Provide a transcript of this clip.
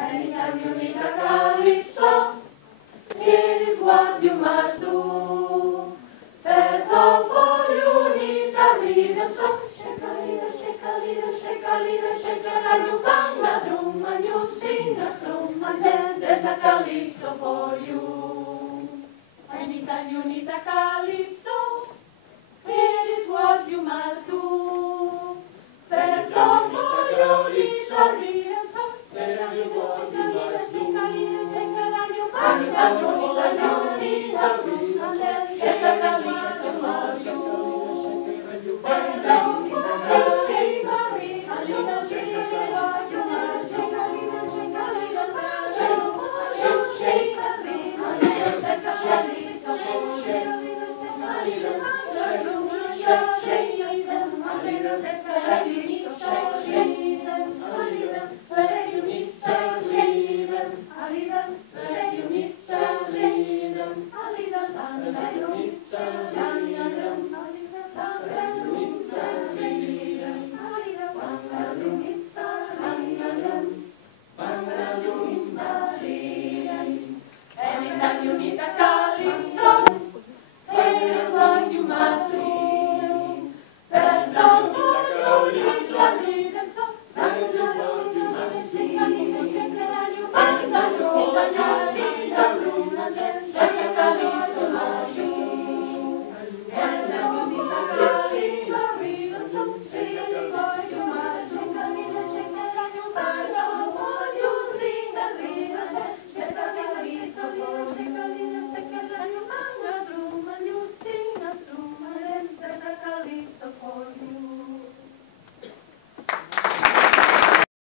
Anytime you meet a calypso, it is what you must do. First of all, you need a rhythm, so shake a little, shake a little, shake a little, shake a little. You bang a drum and you sing a strum, and then there's a calypso for you. Anytime you need a calypso, it is what you must do. First of all, you need a rhythm, so shake a little, shake a little, shake a little, shake a little. You bang a drum and you sing a strum, and then there's a calypso for you. Thank you.